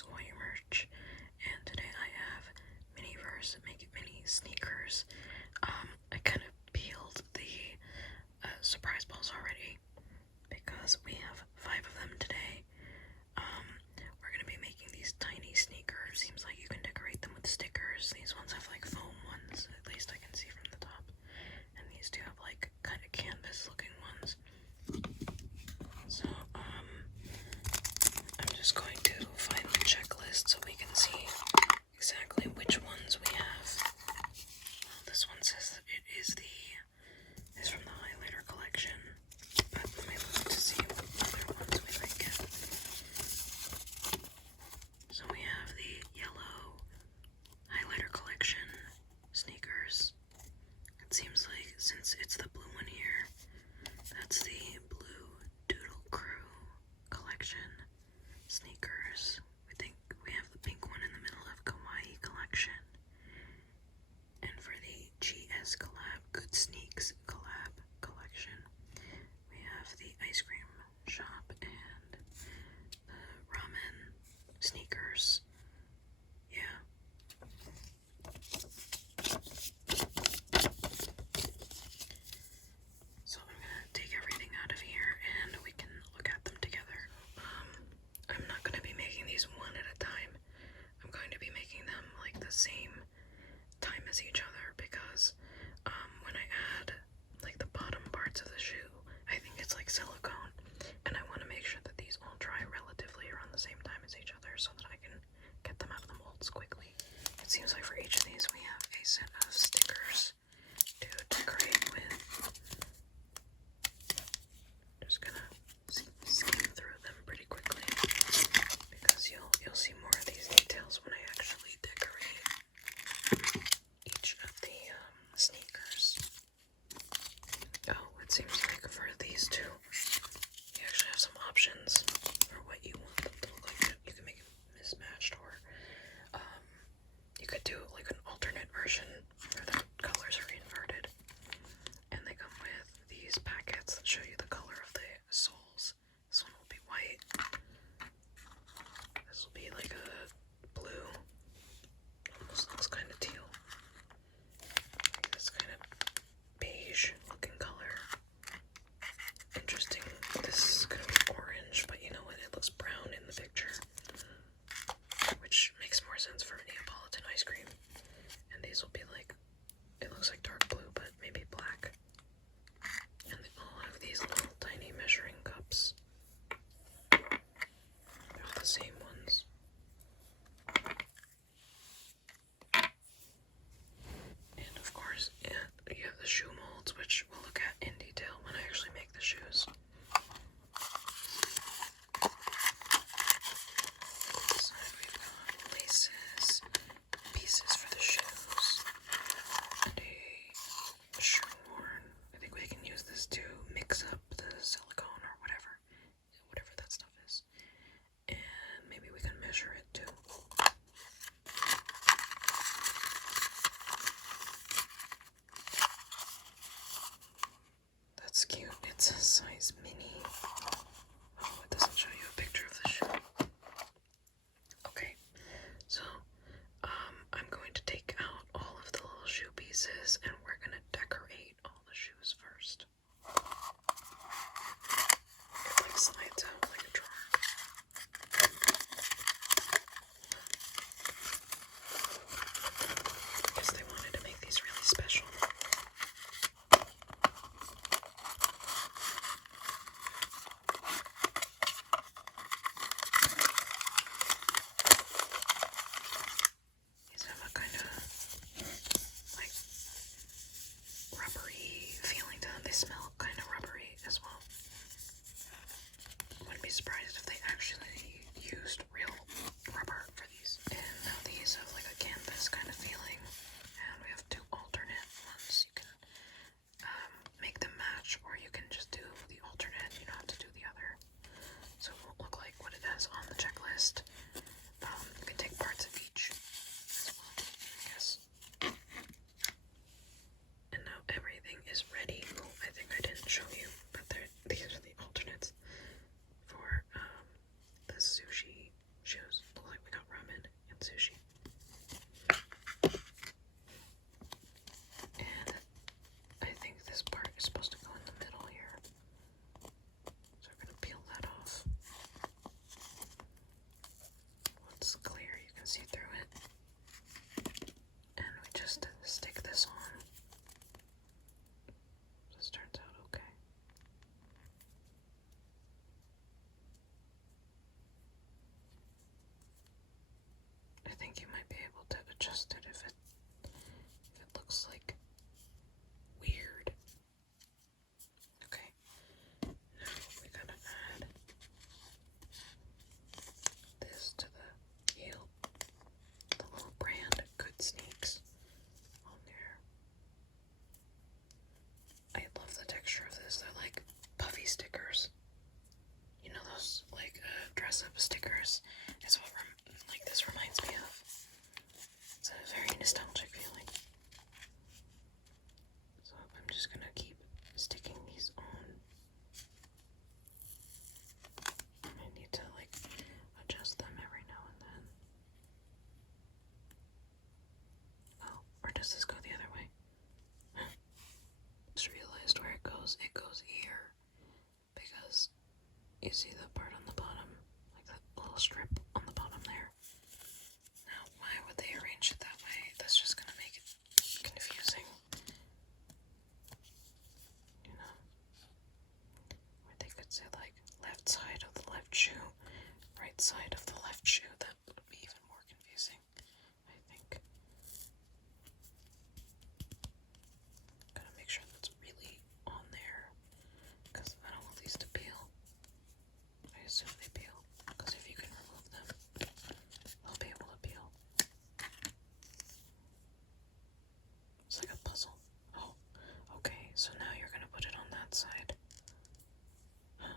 Hawaii merch, and today I have Miniverse Make It Mini sneakers. I kind of peeled the surprise balls already because we have 5 of them today. We're gonna be making these tiny sneakers. Seems like you can decorate them with stickers. These ones have like foam ones, at least I can see from the top, and these two have like kind of canvas looking ones. So I'm just going to find the checklist so we can see exactly which ones we have. Well, this one says that it is from the highlighter collection, but let me look to see what other ones we might get. So we have the yellow highlighter collection sneakers. It seems like since it's the blue one here, that's the Blue Doodle Crew collection sneakers. We think we have the pink one in the middle of Kawaii collection. And for the GS collab, Good Sneaks collab collection, we have the ice cream shop and the ramen sneakers. Yeah. So I'm gonna take everything out of here and we can look at them together. I'm not gonna be making these one at a time. I'm going to be making them like the same time as each other because when I add like the bottom parts of the shoe, I think it's like silicone, and I want to make sure that these all dry relatively around the same time as each other so that I can get them out of the molds quickly. It seems like for each of these we have a set of stickers to decorate with. Just gonna skim through them pretty quickly because you'll see more of these details when I actually decorate each of the sneakers. Oh, it seems like for these two, you actually have some options for what you want them to look like. You can make it mismatched, or you could do like an alternate version where the colors are inverted. And they come with these packets that show you the color of the soles. This one will be white. This will be like a blue. Almost looks kind of teal. This kind of beige looking color. Interesting. This is gonna be orange, but you know what? It looks brown in the picture, which makes more sense for Neapolitan ice cream. And these will be like, it looks like dark blue, but maybe black. And they all have these little tiny measuring cups. They're all the same ones. And of course, you have the shoe molds, which we'll look at in detail when I actually make the shoes. This side we've got laces, pieces for the shoes, and a shoe horn. I think we can use this to mix up the silicone or whatever that stuff is. And maybe we can measure it too. That's cute. It's a size mini. Oh, it doesn't show you a picture of the shoe. Okay, so I'm going to take out all of the little shoe pieces and we're gonna decorate all the shoes first. It like slides out like a drawer. I guess they wanted to make these really special. These have a kind of like rubbery feeling to them. They smell kind of rubbery as well. I wouldn't be surprised if they actually used real rubber for these. And now these have like a canvas kind of feeling. And we have 2 alternate ones. You can make them match, or you can just do the alternate. You don't have to do the other. So it won't look like what it has on the checklist. You can take parts of each as well, I guess. And now everything is ready. Oh, I think I didn't show you, but these are the alternates for the think you might be able to adjust it if it looks like weird. Okay, now we gotta add this to the heel. The little brand Good Sneaks on there. I love the texture of this. They're like puffy stickers. You know those like dress-up stickers? It's what like this reminds me of. It's a very nostalgic feeling. So I'm just gonna keep sticking these on. I need to like adjust them every now and then. Oh, or does this go the other way? Just realized where it goes. It goes here because you see the part on the bottom, like that little strip on the bottom there. Now, why would they arrange it that way? That's just gonna make it confusing. You know? Or they could say like left side of the left shoe, right side of the left shoe. That would be even more confusing, I think. Gotta make sure that's really on there, because I don't want these to peel. I assume they peel, because if you can remove them, they'll be able to peel. It's like a puzzle. Oh, okay, so now you're gonna put it on that side. Huh.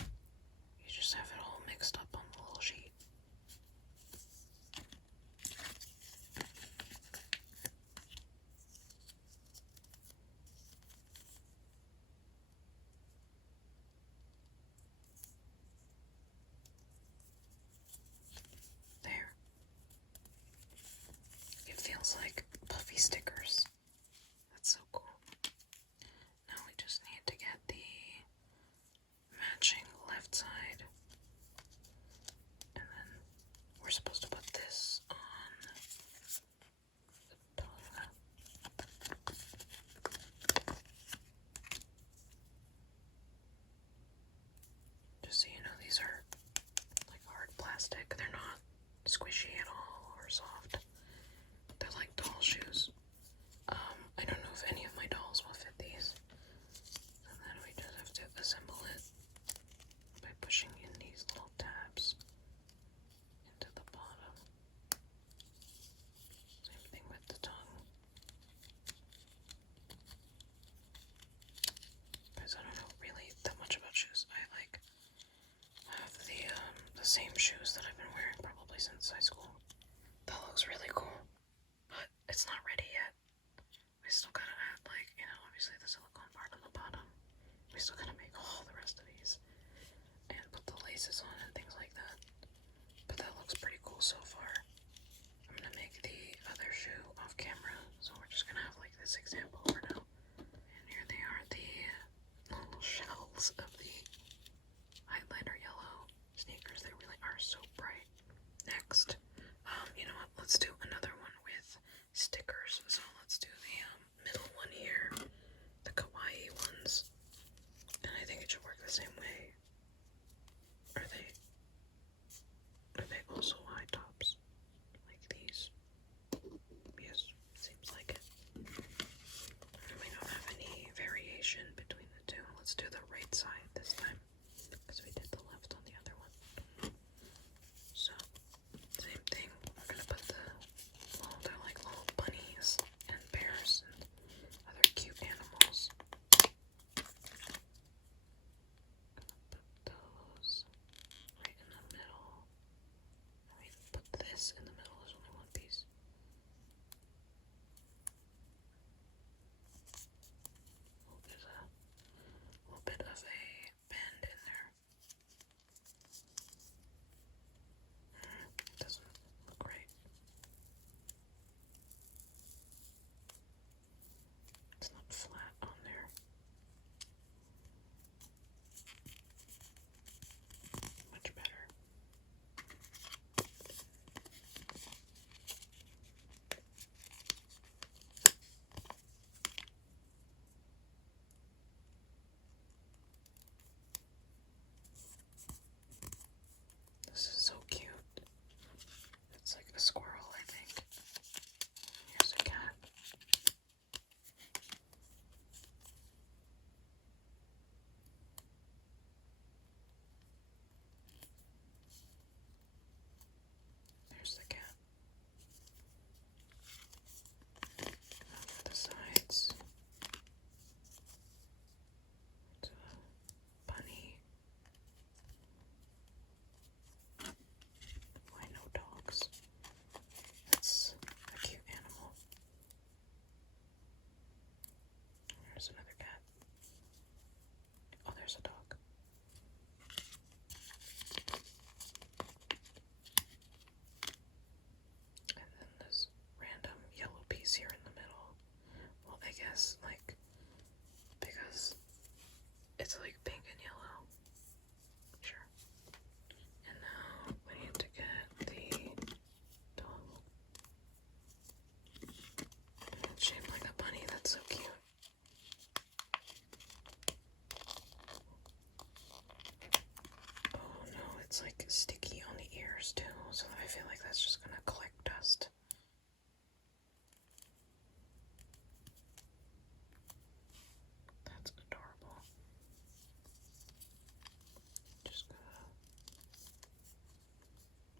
You just have it all mixed up on the little sheet. There. It feels like puffy stickers. That's so cool. Now we just need to get the matching left side. And then we're supposed to put this on the top. Just so you know, these are like hard plastic. They're not squishy at all or soft. They're like doll shoes. I don't know if any of my dolls will fit these. And then we just have to assemble it by pushing in these little tabs into the bottom. Same thing with the tongue. Because I don't know really that much about shoes. I like have the same shoes that I've been wearing probably since high school. That looks really cool, but it's not ready yet. We still gotta add, like, you know, obviously the silicone part on the bottom. We still gotta make all the rest of these and put the laces on and things like that. But that looks pretty cool so far. I'm gonna make the other shoe off camera, so we're just gonna have like this example for now. And here they are, the little shells of the highlighter yellow sneakers. They really are so bright. Next, you know what? Let's do another one with stickers. So let's do the middle one here, the kawaii ones. And I think it should work the same way. Are they also high tops like these? Yes, seems like it. We don't have any variation between the two. Let's do the right side this time, because we did the left on the other one. So, same thing. We're gonna put they're like little bunnies and bears and other cute animals. sticky on the ears too, so I feel like that's just gonna collect dust. That's adorable. Just gonna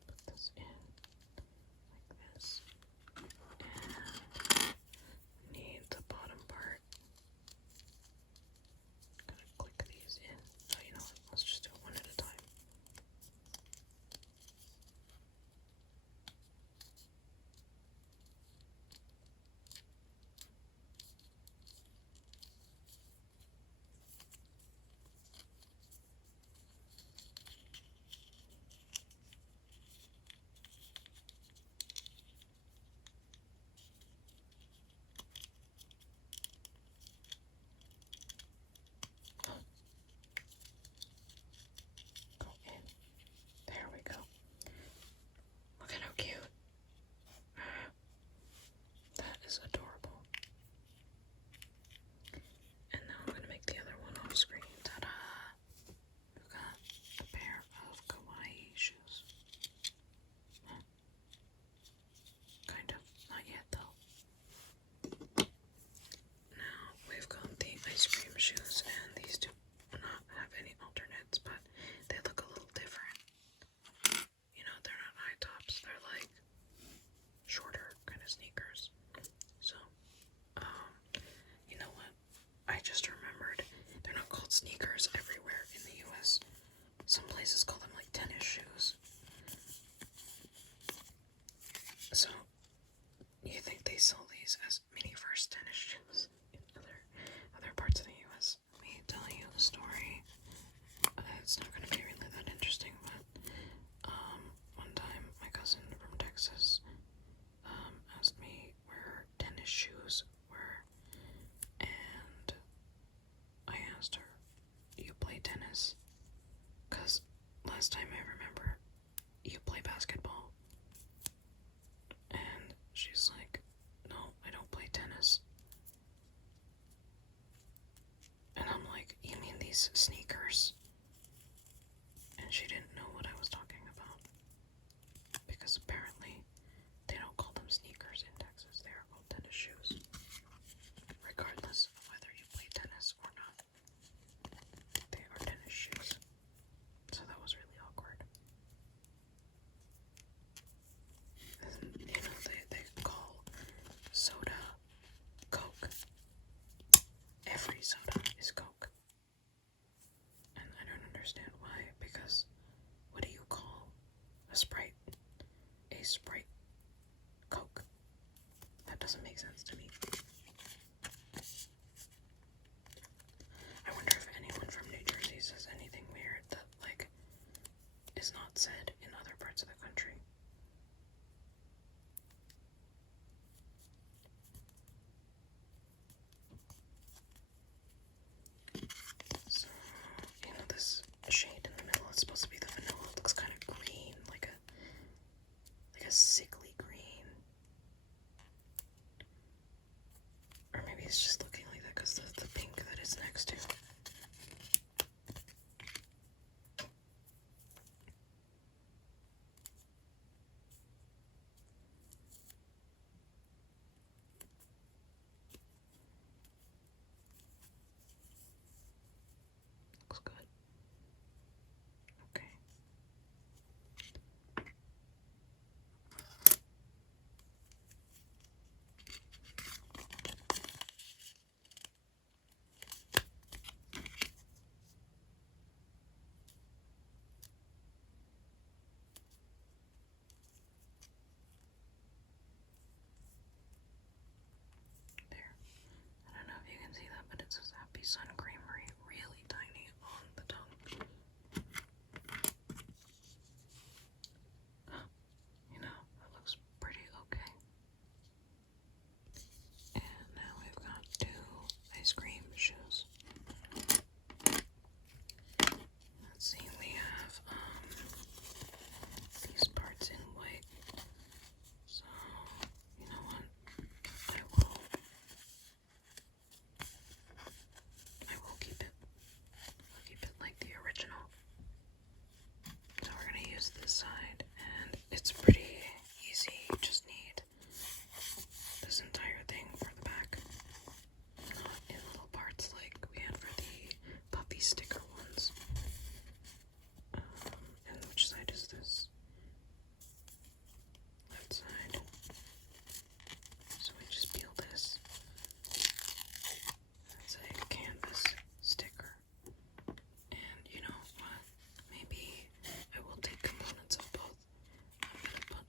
put this in like this. And need the bottom part. Gotta click these in. Oh, you know what? Let's just do it one at a time. Go in. There we go. Look at how cute. That is adorable. And now I'm going to make the other one off screen. Ta-da! We've got a pair of kawaii shoes. Huh. Kind of. Not yet, though. Now we've got the ice cream shoes, and these do not have any alternates, but they look a little different. You know, they're not high tops, they're like shorter kind of sneakers. So, you know what? I just remembered they're not called sneakers everywhere in the US. Some places call them like tennis shoes. So, you think they sell these as Miniverse tennis shoes in other parts of the US? Let me tell you a story. It's not going to be really that interesting, but one time my cousin from Texas asked me where tennis shoes were, and I asked her, "You play tennis?" Because last time I remember, you play basketball. And she's like, "No, I don't play tennis." And I'm like, "You mean these sneakers?" And she didn't know what I was talking about. Because apparently, they don't call them sneakers in Texas. They are called tennis shoes. Regardless of whether you play tennis or not. They are tennis shoes. So that was really awkward. And, you know, they call soda Coke. Every soda is Coke. And I don't understand why, because what do you call a Sprite? A Sprite Coke. That doesn't make sense to me. I wonder if anyone from New Jersey says anything weird that, like, is not said in other parts of the country. So, you know, this shade in the middle is supposed to be the vanilla. It looks kind of green, like a sickly green. Or maybe it's just looking like that because of the pink that it's next to. Looks good. Okay. There. I don't know if you can see that, but it says Happy Sun Creamery really tiny on the tongue. You know, that looks pretty okay. And now we've got 2 ice cream shoes. Let's see, we have these parts in white. So, you know what? I will this side, and it's pretty easy. You just need this entire thing for the back, not in little parts like we had for the puffy sticker ones. And which side is this? Left side. So we just peel this. That's a canvas sticker. And you know what? Maybe I will take components of both. I'm gonna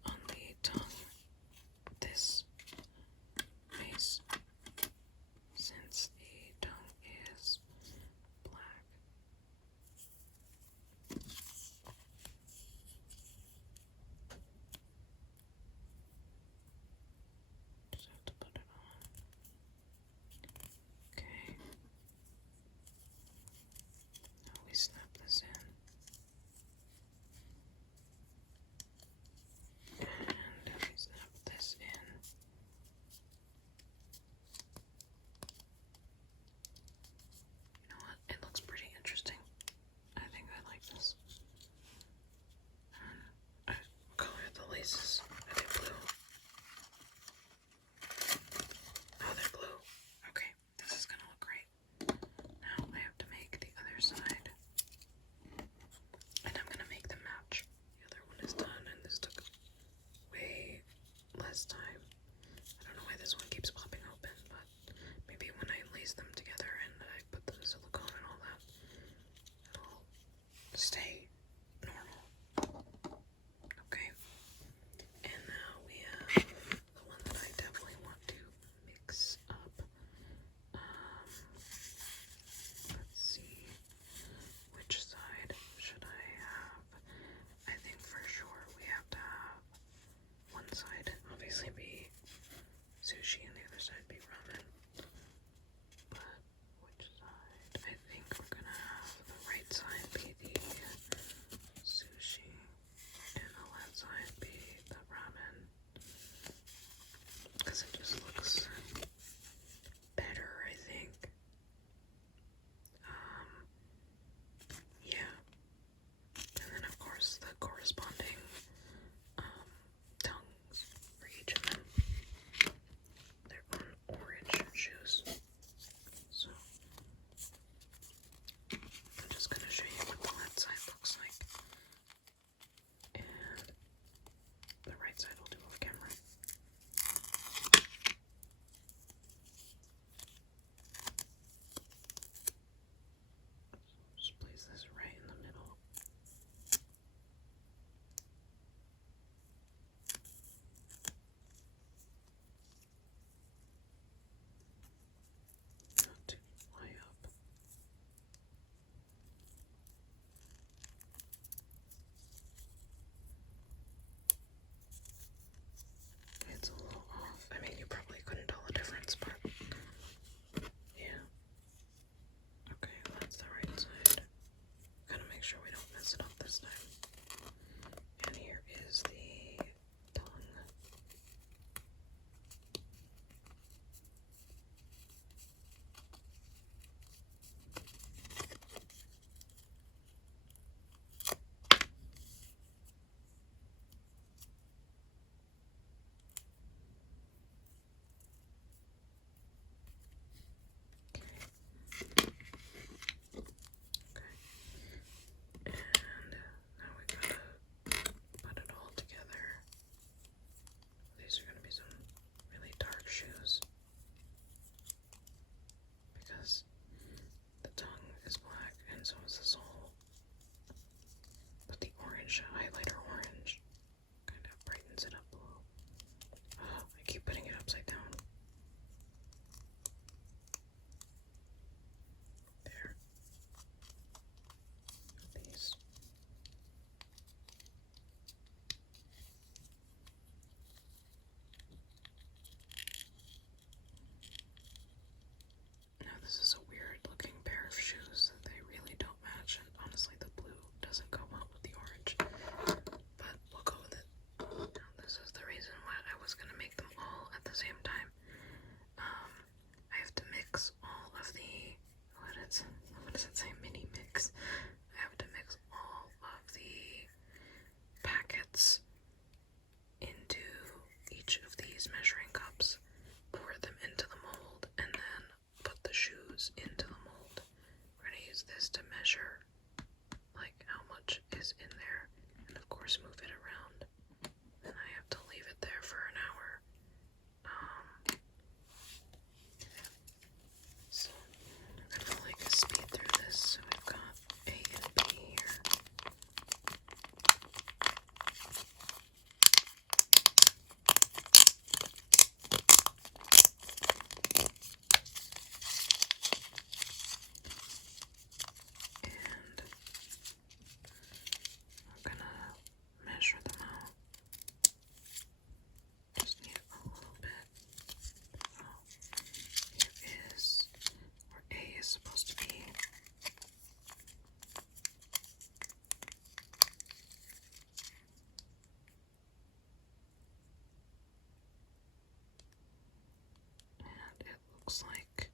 looks like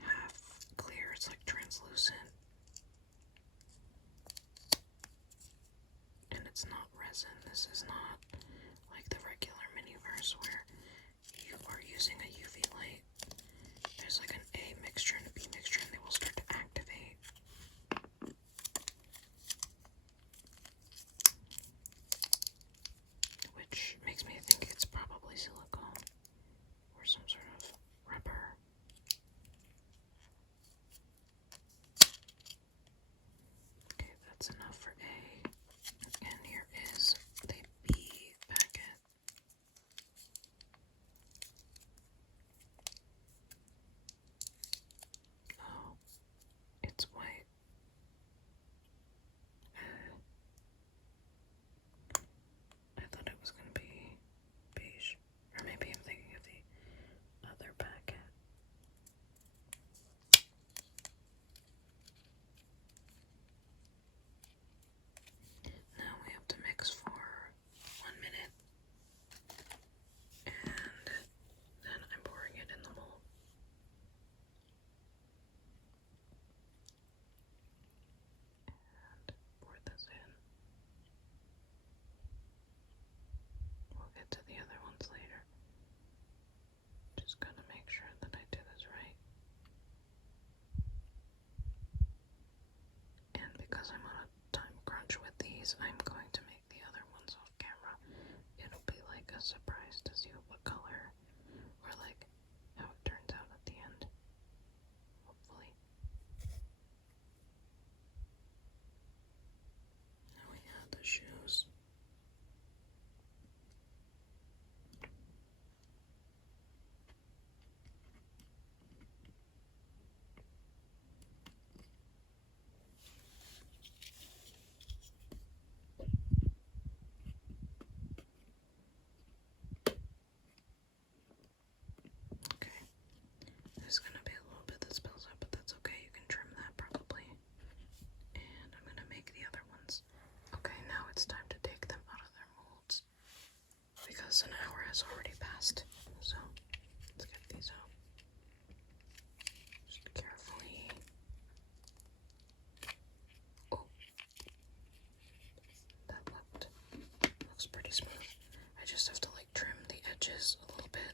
half clear. It's like translucent. And it's not resin. This is not like the regular Miniverse where you are using a UV light. There's like an A mixture and a B mixture, and they will start to activate. Which makes me think it's probably silicone or some sort of rubber. Okay, that's enough for A. And here is the B packet. Oh, it's white. I thought it was going to be beige. Or maybe I'm thinking of the other packet. Now we have to mix for 1 minute. And then I'm pouring it in the mold. And pour this in. We'll get to the other ones later. Just gotta make sure that I do this right. And because I'm on a time crunch with these, I'm going to make the other ones off camera. It'll be like a surprise to see what color or like how it turns out at the end. Hopefully. Now we add the shoes. Okay. There's gonna be a little bit that spills out, but that's okay. You can trim that probably. And I'm gonna make the other ones. Okay, now it's time to take them out of their molds because an hour has already passed. So let's get these out. Just carefully. Oh, that looks pretty smooth. I just have to like trim the edges a little bit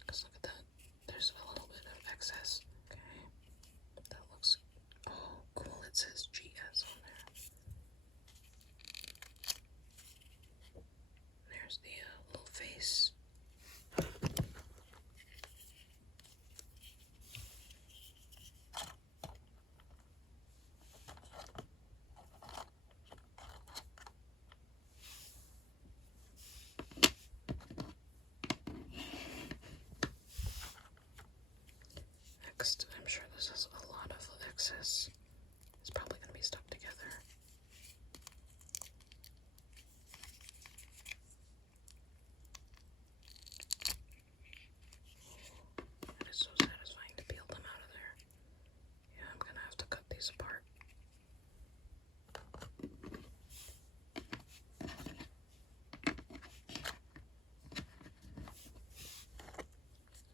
because look at that. There's a little bit of excess. Okay, that looks. Oh, cool. It says GS on there. There's the little face. Next, I'm sure this has a lot of excess. It's probably going to be stuck together. It is so satisfying to peel them out of there. Yeah, I'm going to have to cut these apart.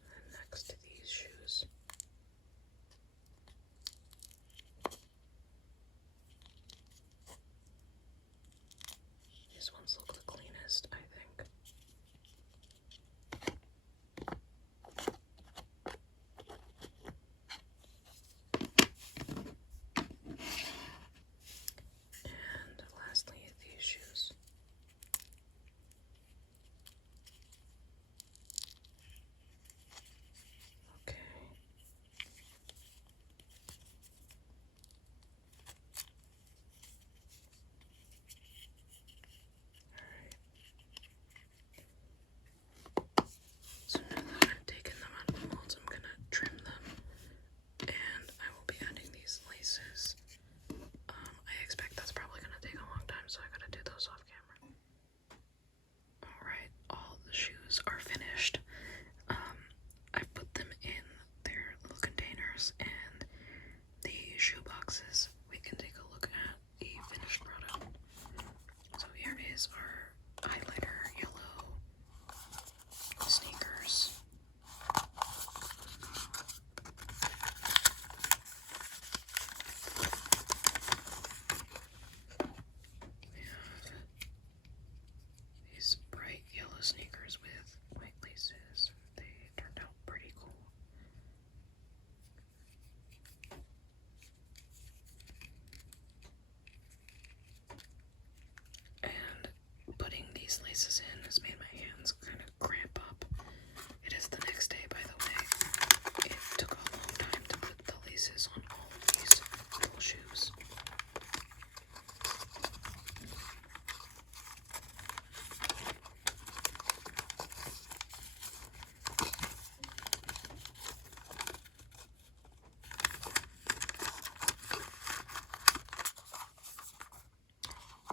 And next to these shoes. These ones look the cleanest, I think. And lastly, these shoes. Okay. Alright. So now that I've taken them out of the molds, I'm gonna trim them. And I will be adding these laces. I expect that's probably gonna take a long time, so I gotta do those off camera. Alright, all the shoes are finished. I put them in their little containers and the shoe boxes. We can take a look at the finished product. So here is our highlighter yellow sneakers. these laces in has made my hands kind of cramp up. It is the next day, by the way. It took a long time to put the laces on all of these little shoes.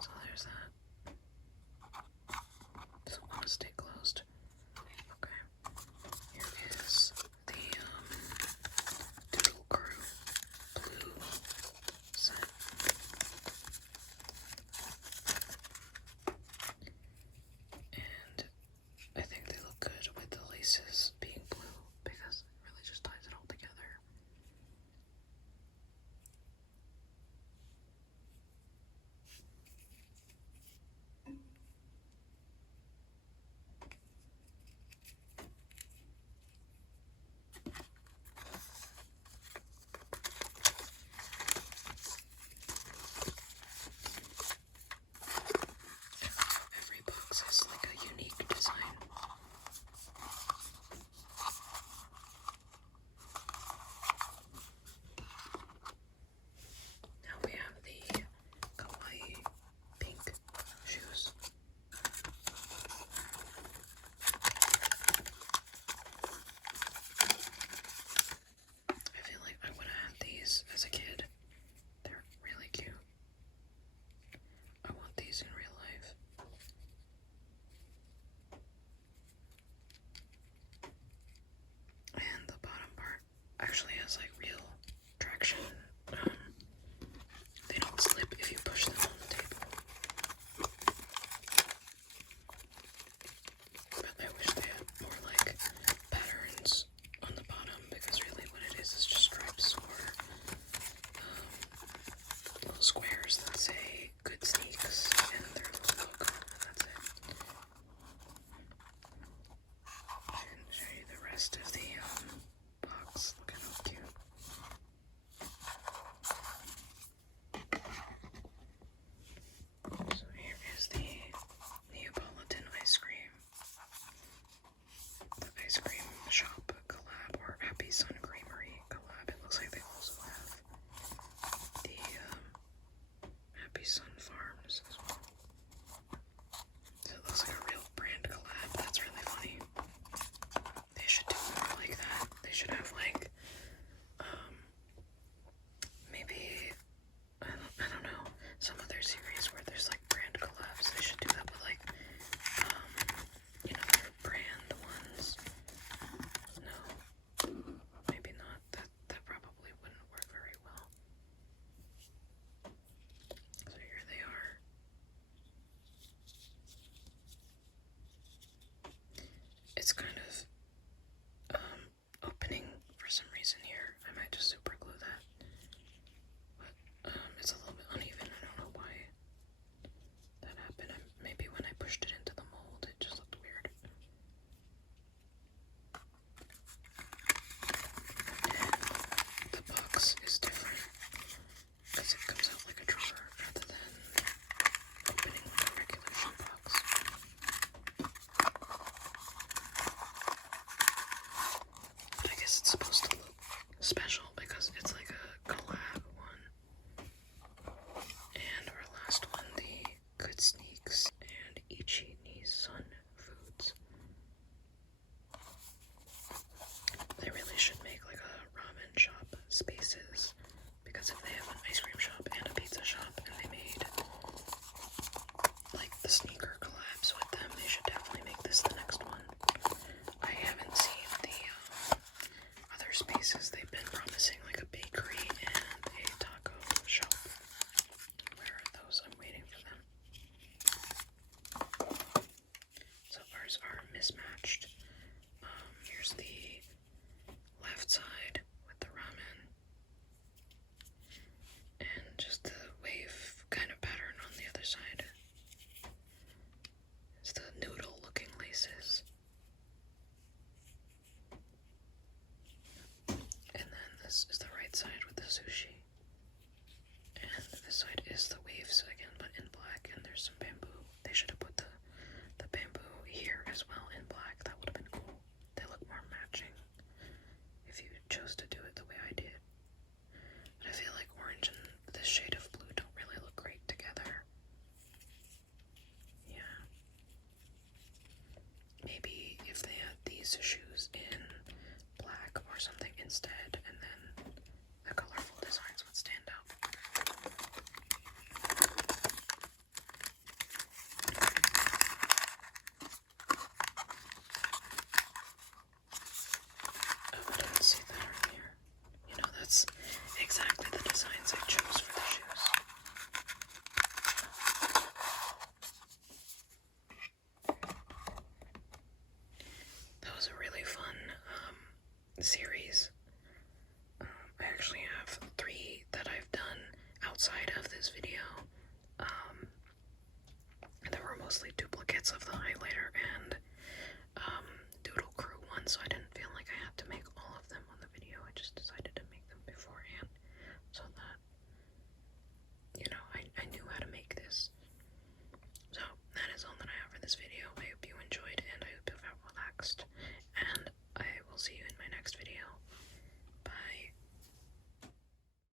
So there's that. Doesn't want to stay closed. Okay. Here is the Doodle Crew blue set. And I think they look good with the laces being blue because it really just ties it all together. Every box is like a unique design. Now we have the kawaii pink shoes. I feel like I would have had these as a kid. They're really cute. I want these in real life. And the bottom part actually has like real traction. They don't slip if you push them on the table. But I wish they had more like patterns on the bottom because really what it is just stripes or little squares that say good sneaks and their little logo, and that's it. I can show you the rest of the box. Look at how cute. So here is the Neapolitan ice cream. The ice cream shop collab or Happy Sun Creamery collab. It looks like they also have the Happy Sun Farms as well. So it looks like a real brand collab. That's really funny. They should do more like that. They should have like maybe I don't know, some other series where there's like brand collabs. They should do that with like you know, their brand ones. No, maybe not. That probably wouldn't work very well. So here they are. It's kind of opening for some reason here. I might just super glue that. But it's a little bit uneven. I don't know why that happened. Maybe when I pushed it into the mold, it just looked weird. And the box is different because it comes out like a drawer rather than opening like a regular shoebox. But I guess it's supposed to look special because it's like a collab one. And our last one, the Good Sneaks and Ichi-ni Sun Foods. They really should make like a ramen shop spaces because if they have an ice cream shop and a pizza shop and they made like the sneaker collabs with them, they should definitely make this the next one. I haven't seen the other spaces they've been promising, like a bakery and a taco shop. Where are those? I'm waiting for them. So ours are mismatched. Here's the left side with the ramen and just the wave kind of pattern on the other side. It's the noodle looking laces. And then this is the right side with the sushi. And this side is the waves again, but in black, and there's some bamboo. They should have put the these shoes in black or something instead, and then the colorful designs would stand out. Oh, I didn't see that on here. You know, that's exactly the designs I chose for the shoes. That was a really fun series.